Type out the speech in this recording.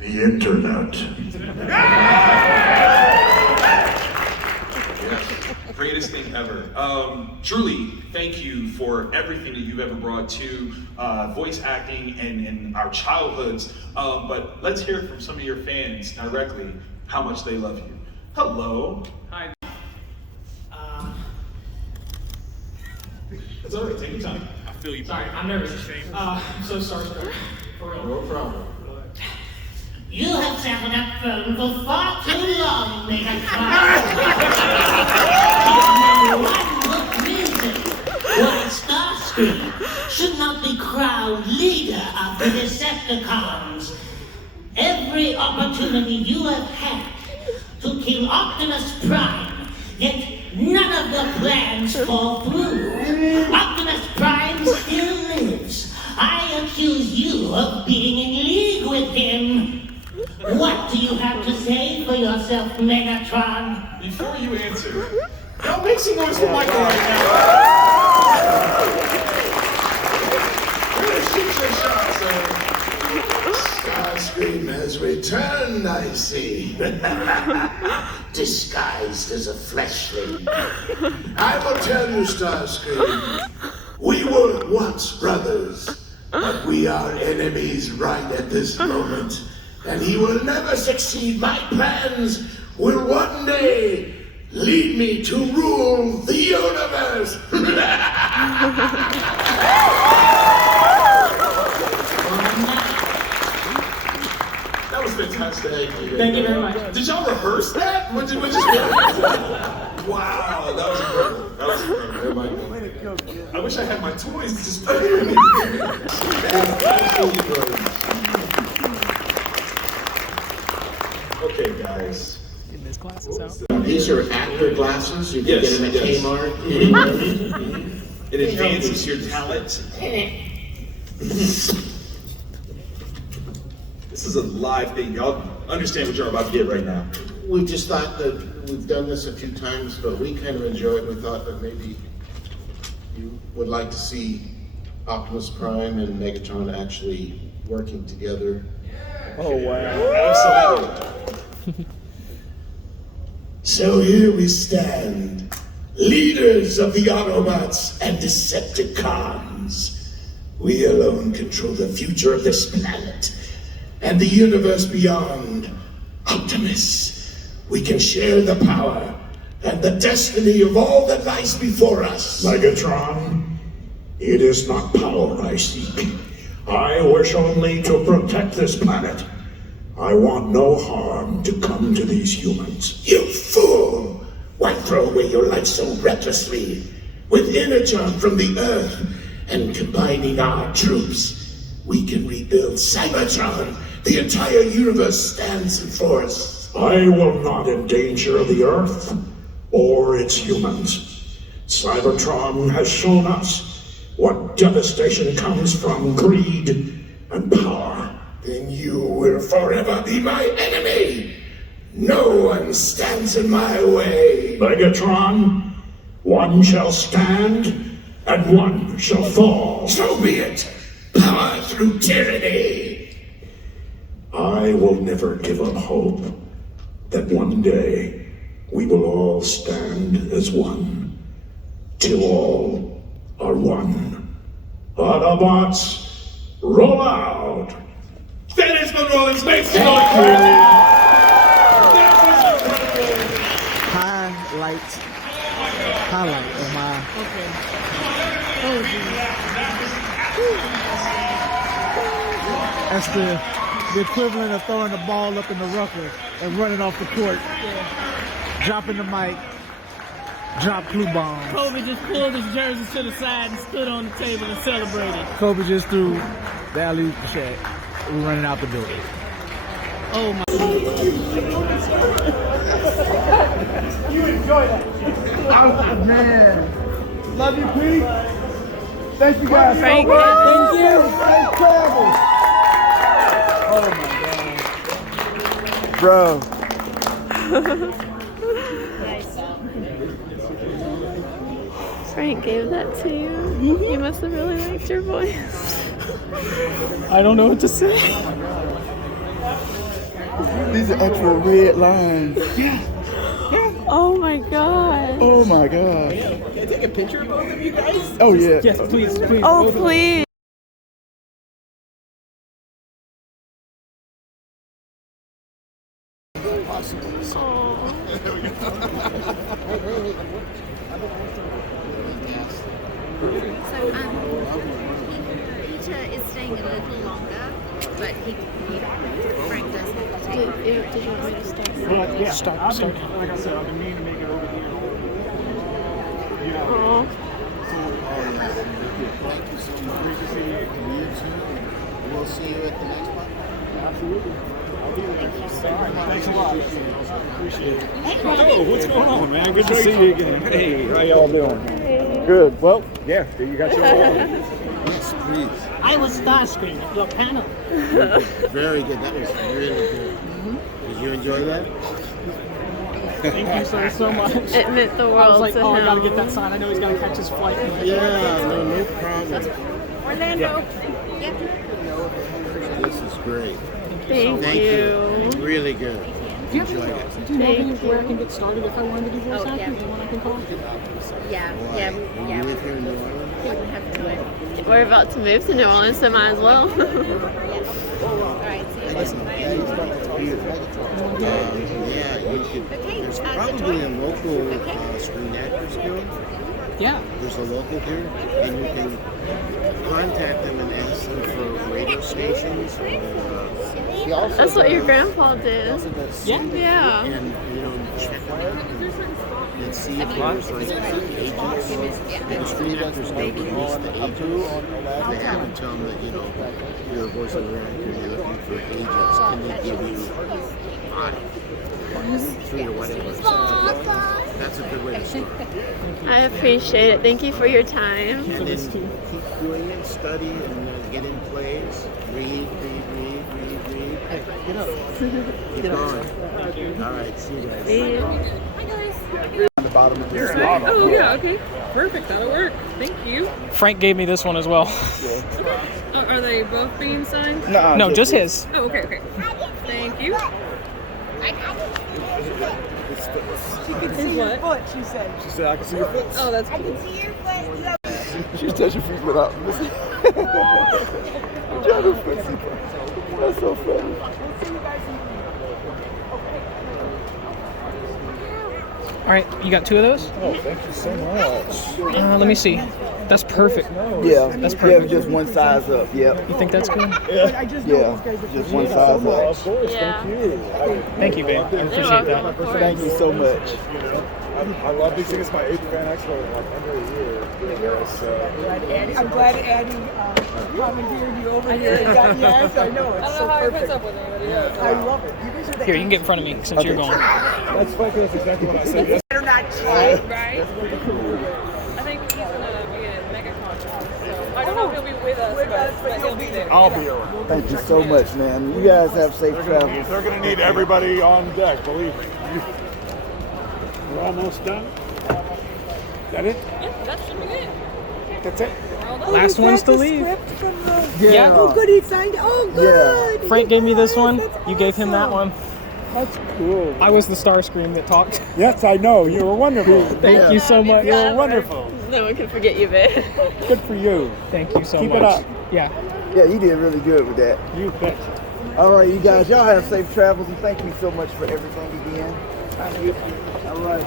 The internet. Yes, greatest thing ever. Truly, thank you for everything that you've ever brought to voice acting and our childhoods. But let's hear from some of your fans directly how much they love you. Hello. Hi. It's all right, take your time. I feel you. Sorry, I'm nervous. I'm so starstruck. For real. No problem. You have sat on that phone for far too long, Megatron. One good reason why Starscream should not be crowned leader of the Decepticons. Every opportunity you have had to kill Optimus Prime, yet none of the plans fall through. Optimus Prime still lives. I accuse you of being in league with him. What do you have to say for yourself, Megatron? Before you answer, y'all make some noise for Michael right now. Shoot your shot, sir. Starscream has returned, I see. Disguised as a fleshling. I will tell you, Starscream, we were once brothers, but we are enemies right at this moment. And he will never succeed. My plans will one day lead me to rule the universe. That was fantastic. Thank you very much. Did y'all rehearse that? Wow, that was incredible. That was incredible. I wish I had my toys to just play. Okay, guys. Getting his glasses out. These are actor glasses. You can get them at Kmart. It advances your talent. This is a live thing. Y'all understand what you're about to get right now. We just thought that we've done this a few times, but we kind of enjoy it. We thought that maybe you would like to see Optimus Prime and Megatron actually working together. Oh, wow. Absolutely. So here we stand, leaders of the Autobots and Decepticons. We alone control the future of this planet and the universe beyond. Optimus, we can share the power and the destiny of all that lies before us. Megatron, it is not power I seek. I wish only to protect this planet. I want no harm to come to these humans. You fool! Why throw away your life so recklessly? With Energon from the Earth and combining our troops, we can rebuild Cybertron. The entire universe stands in force. I will not endanger the Earth or its humans. Cybertron has shown us what devastation comes from greed and power. Then you will forever be my enemy. No one stands in my way. Megatron, one shall stand and one shall fall. So be it. Power through tyranny. I will never give up hope that one day we will all stand as one, till all are one. Autobots, roll out! Fan Expo New Orleans, make some noise. Highlight of my. Okay. Oh, geez. That's the equivalent of throwing the ball up in the rougher and running off the court. Yeah. Dropping the mic. Drop clue bombs. Kobe just pulled his jersey to the side and stood on the table and celebrated. Kobe just threw the alley-oop to Shaq. We're running out the building. Oh my. You enjoy that. Oh, man. Love you, Pete. Thank you guys so much. Thank you. Safe travels. Oh my God. Bro. Frank gave that to you. Mm-hmm. You must have really liked your voice. I don't know what to say. These are actual red lines. Yeah. Oh my god. Oh my gosh. Can I take a picture of both of you guys? Oh yeah. Yes, please. Oh please. So, Peter is staying a little longer, but Frank does have to take. Did you want me to start? Yeah, Start. like I said, I've been meaning to make it over here. Oh. Thank you so much. Great to see you. You too. We'll see you at the next one. Absolutely. Thanks a lot. Appreciate it. Oh, what's going on, man? Good to see you again. Hey, how y'all doing? Good. Well, yeah. You got your. Yes, please. I was Starscream at your panel. Very good. That was really good. Did you enjoy that? Thank you so much. It meant the I was world like, to oh, I him. gotta get that sign. I know he's gotta catch his flight. Yeah, no problem. Orlando. This is great. Thank Thank you. you. Really good. Enjoyed it. Do you know where I can get started if I wanted to do voice acting? Anyone I can call? Yeah. You live here in New Orleans? We have to do it. We're about to move to New Orleans, so might as well. All right. See you Listen, later. yeah, you could. There's probably a local Screen Actors Guild. Yeah. There's a local here, and you can contact them and ask them for radio stations. That's what your grandpa did. Yeah. Yeah. And check them out and see if there's like agents. And Screen Actors Guild release the agents. They have to tell them that you're a voiceover actor, you're looking for agents. Can they give you 3 or whatever? That's a good way to start. I appreciate it. Thank you for your time. And then keep doing it, study, and get in plays. Read. Hey, get up. Keep going. All right, see you guys. See you. On the bottom of this. Oh, yeah, okay. Perfect, that'll work. Thank you. Frank gave me this one as well. Are they both being signed? No, just his. Oh, okay. Thank you. She can see your foot, she said. She said, I can see your foot. Oh, that's cool. She's touching feet without missing. That's so funny. All right, you got 2 of those? Oh, thank you so much. Let me see. That's perfect. Yeah, That's perfect. Yeah, just one size up. Yep. You think that's good? Yeah, just one size up. Of course, Yeah. thank you. Thank you, babe. I appreciate that. Of course. Thank you so much. I love these things. It's my 8th Fan Expo in like under a year. So. I'm glad Addie commandeered you over here. Yes, I know. It's so perfect. I love it. You guys are the Here, you can get in front of me since you're going. That's funny. That's exactly what I said. Yes. better not cheat. Right? I think he's going to be at Megatron. So I don't know if he'll be with us, but he'll be there. I'll be around. Thank you so much, man. You guys have safe travels. They're going to need everybody on deck, believe me. We're almost done. Is that it? Yeah, that should be it. That's it? Last ones to leave. Yeah. Oh, good. He signed. Oh, good. Frank gave me this one. You gave him that one. That's cool. I was the Starscream that talked. Yes, I know. You were wonderful. Thank you so much. You were wonderful. No one can forget you, babe. Good for you. Thank you so Keep much. it up. Yeah. Yeah, you did really good with that. You bet. All right, you guys, y'all have safe travels, and thank you so much for everything again. All right.